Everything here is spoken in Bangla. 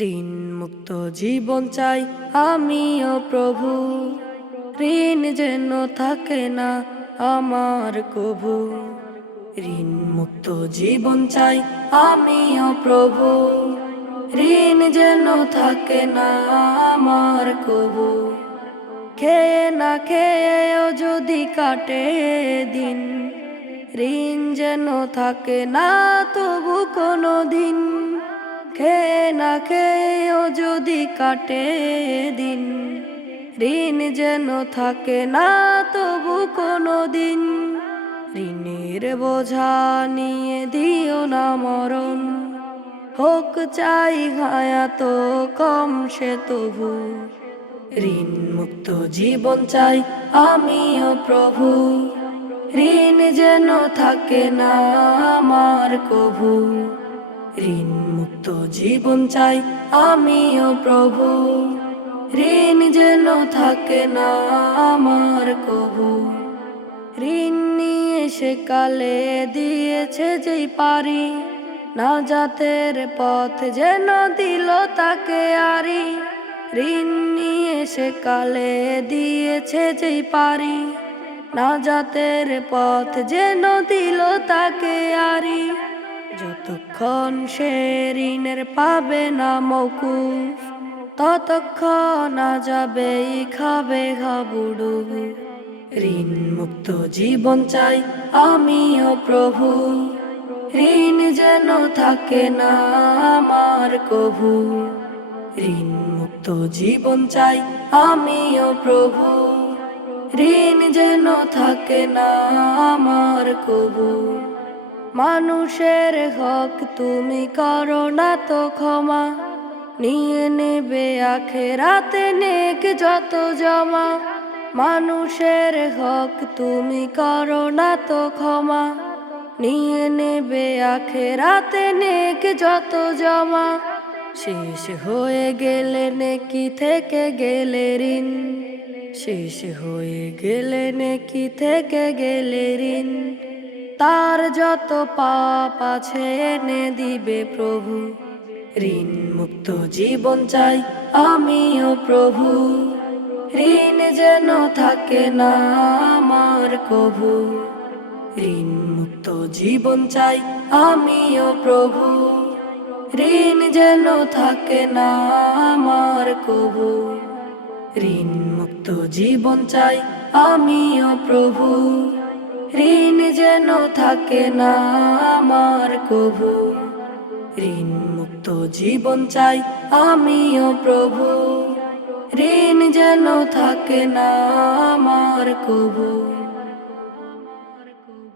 ঋণ মুক্ত জীবন চাই আমিও প্রভু। ঋণ যেন থাকে না আমার কভু ঋণ মুক্ত জীবন চাই আমিও প্রভু। ঋণ যেন থাকে না আমার কভু খেয়ে না খেয়েও যদি কাটে দিন, ঋণ যেন থাকে না তবু কোনো দিন খেয়ে না খেয়েও যদি কাটে দিন, ঋণ যেন থাকে না তবু কোনো দিন ঋণের বোঝা নিয়ে দিও না মরণ, হোক চাই ঘায়া তো কম সে তবু। ঋণ মুক্ত জীবন চাই আমিও প্রভু, ঋণ যেন থাকে না আমার কভু ঋণ মুক্ত জীবন চাই আমিও প্রভু। ঋণ যেন থাকে না আমার কভু ঋণ নিয়ে সে কালে দিয়েছে যেই পারি, না জাতের পথ যেন দিল তাকে আরি ঋণ নিয়ে সে কালে দিয়েছে যেই পারি, না জাতের পথ যেন দিল তাকে আরি যতক্ষণ সে ঋণের পাবে না মৌকুফ ততক্ষণ না যাবে খাবে ঘাবুডুবু ঋণ মুক্ত জীবন চাই আমিও প্রভু, ঋণ যেন থাকে না আমার কভু ঋণ মুক্ত জীবন চাই আমিও প্রভু, ঋণ যেন থাকে না আমার কভু মানুষের হক তুমি করো না তো ক্ষমা। নিয়ে নেবে আখেরাতে নেক যত জমা। মানুষের হক তুমি করো না তো ক্ষমা। নিয়ে নেবে আখেরাতে নেক যত জমা। শেষ হয়ে গেলে নেকি থেকে গেলে ঋণ। শেষ হয়ে গেলে নেকি থেকে গেলে ঋণ। তার যত পাপ আছে এনে দিবে প্রভু। ঋণ মুক্ত জীবন চাই আমিও প্রভু। ঋণ যেন থাকে না আমার কভু ঋণ মুক্ত জীবন চাই আমিও প্রভু। ঋণ যেন থাকে না আমার কভু ঋণ মুক্ত জীবন চাই আমিও প্রভু। থাকে না আমার কভু ঋণ মুক্ত জীবন চাই আমিও প্রভু। ঋণ যেন থাকে না আমার কভু